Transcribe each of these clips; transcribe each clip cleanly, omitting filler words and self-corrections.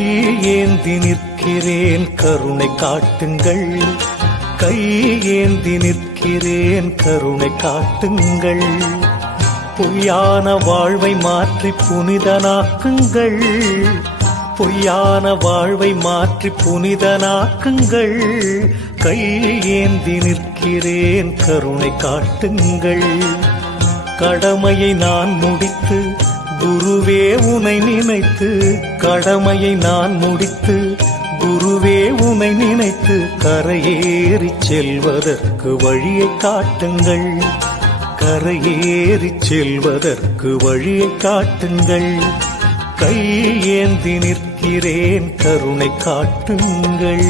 கையேந்தி நிற்கிறேன் கருணை காட்டுங்கள், கையேந்தி நிற்கிறேன் கருணை காட்டுங்கள். பொய்யான வாழ்வை மாற்றி புனிதனாக்குங்கள், பொய்யான வாழ்வை மாற்றி புனிதனாக்குங்கள். கையேந்தி நிற்கிறேன் கருணை காட்டுங்கள். கடமையை நான் முடித்து குருவே உனை நினைத்து, கடமையை நான் முடித்து குருவே உனை நினைத்து கரையேறி செல்வதற்கு வழியை காட்டுங்கள், கரையேறி செல்வதற்கு வழியை காட்டுங்கள். கையேந்தி நிற்கிறேன் கருணை காட்டுங்கள்.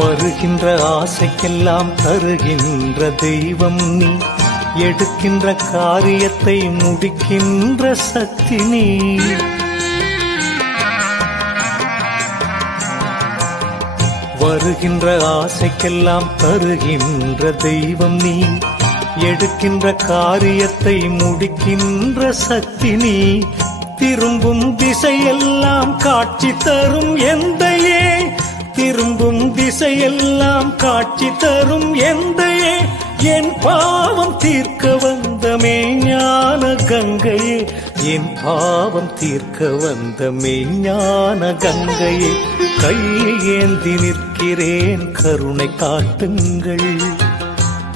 வருகின்ற ஆசைக்கெல்லாம் தருகின்ற தெய்வம் நீ, எடுக்கின்ற காரியத்தை முடிக்கின்ற சக்தி நீ. வருகின்ற ஆசைக்கெல்லாம் தருகின்ற தெய்வம் நீ, எடுக்கின்ற காரியத்தை முடிக்கின்ற சக்தி நீ. திரும்பும் திசையெல்லாம் காட்சி தரும் எந்தையே, திரும்பும் திசையெல்லாம் காட்சி தரும் எந்தையே. என் பாவம் தீர்க்க வந்த மெய்ஞான கங்கையே, என் பாவம் தீர்க்க வந்த மெய்ஞான கங்கையே. கையேந்தி நிற்கிறேன் கருணை காட்டுங்கள்,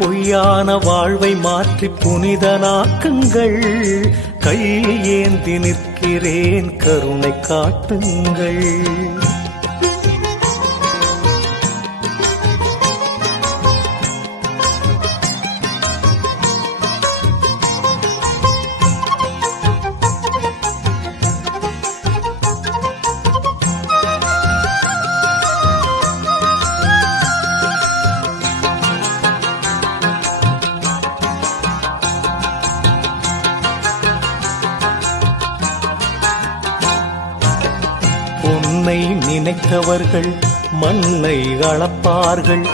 பொய்யான வாழ்வை மாற்றி புனிதனாக்குங்கள். கையேந்தி நிற்கிறேன் கருணை காட்டுங்கள். உன்னை நினைத்தவர்கள் மண்ணை அளப்பார்கள்,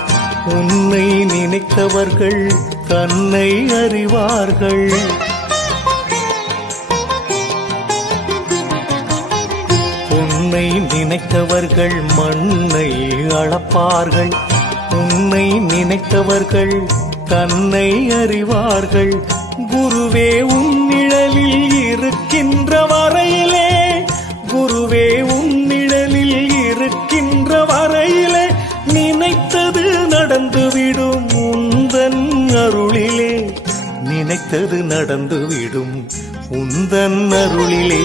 உன்னை நினைத்தவர்கள் தன்னை அறிவார்கள். உன்னை நினைத்தவர்கள் மண்ணை அளப்பார்கள், உன்னை நினைத்தவர்கள் தன்னை அறிவார்கள். குருவே உன் நிழலில் இருக்கின்ற வரையிலே, குருவே உன் நிழலில் இருக்கின்ற வரையிலே நினைத்தது நடந்துவிடும் உந்தன் அருளிலே, நினைத்தது நடந்துவிடும் உந்தன் அருளிலே.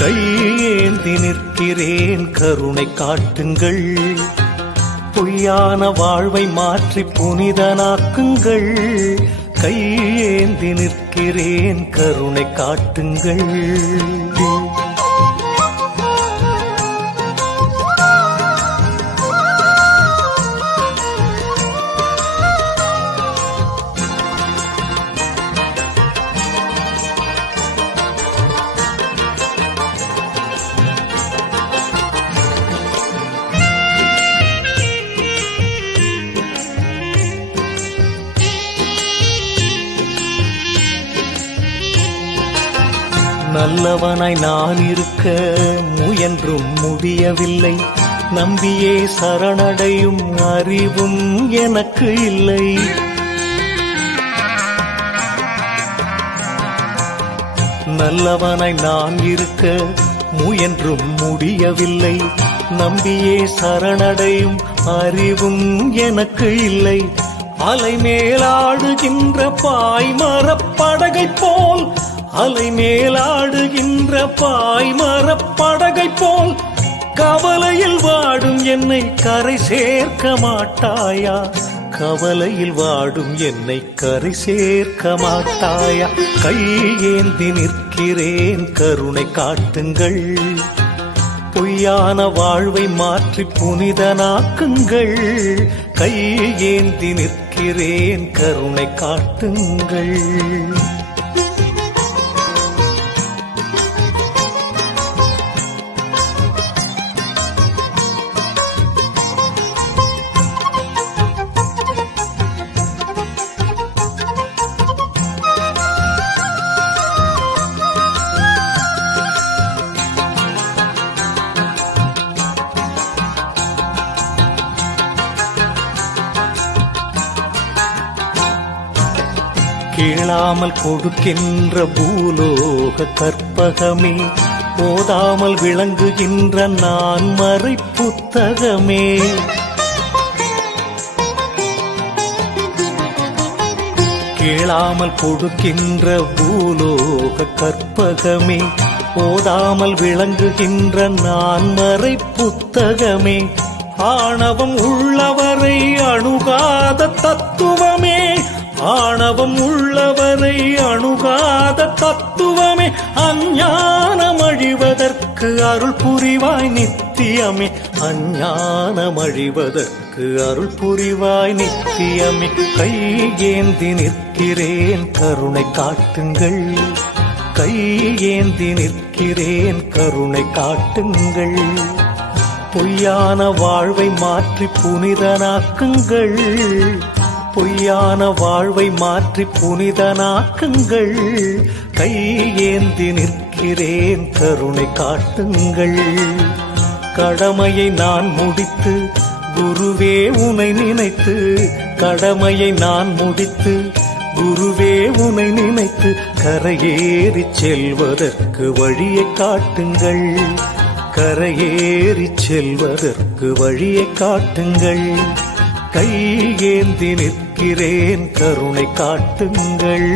கையேந்தி நிற்கிறேன் கருணை காட்டுங்கள், பொய்யான வாழ்வை மாற்றி புனிதனாக்குங்கள். கையேந்தி நிற்கிறேன் கருணை காட்டுங்கள். நல்லவனாய் நான் இருக்க முயன்றும் முடியவில்லை, நம்பியே சரணடையும் அறிவும் எனக்கு இல்லை. நல்லவனாய் நான் இருக்க முயன்றும் முடியவில்லை, நம்பியே சரணடையும் அறிவும் எனக்கு இல்லை. அலை மேலாடுகின்ற பாய்மரப்படகை போல், அலை மேலாடுகின்ற பாய்மரப்படகை போல் கவலையில் வாடும் என்னை கரை சேர்க்க மாட்டாயா, கவலையில் வாடும் என்னை கரை சேர்க்க மாட்டாயா. கையேந்தி நிற்கிறேன் கருணை காட்டுங்கள், பொய்யான வாழ்வை மாற்றி புனிதனாக்குங்கள். கையேந்தி நிற்கிறேன் கருணை காட்டுங்கள். கேளாமல் கொடுக்கின்ற பூலோக கற்பகமே, போதாமல் விளங்குகின்ற நான் மறை புத்தகமே. கேளாமல் கொடுக்கின்ற பூலோக கற்பகமே, போதாமல் விளங்குகின்ற நான் மறை புத்தகமே. ஆணவம் உள்ளவரை அணுகாத தத்துவமே, ஆணவம் உள்ளவரை அணுகாத தத்துவமே. அஞ்ஞானம் அழிவதற்கு அருள் புரிவாய் நித்தியமே, அஞ்ஞானம் அழிவதற்கு அருள் புரிவாய் நித்தியமே. கையேந்தி நிற்கிறேன் கருணை காட்டுங்கள். கையேந்தி நிற்கிறேன் கருணை காட்டுங்கள். பொய்யான வாழ்வை மாற்றி புனிதனாக்குங்கள். பொய்யான வாழ்வை மாற்றி புனிதனாக்குங்கள். கையேந்தி நிற்கிறேன் கருணை காட்டுங்கள். கடமையை நான் முடித்து குருவே உனை நினைத்து, கடமையை நான் முடித்து குருவே உனை நினைத்து, கரையேறி செல்வதற்கு வழியை காட்டுங்கள். கரையேறி செல்வதற்கு வழியை காட்டுங்கள். கையேந்தி நிற்கிறேன் கருணை காட்டுங்கள்.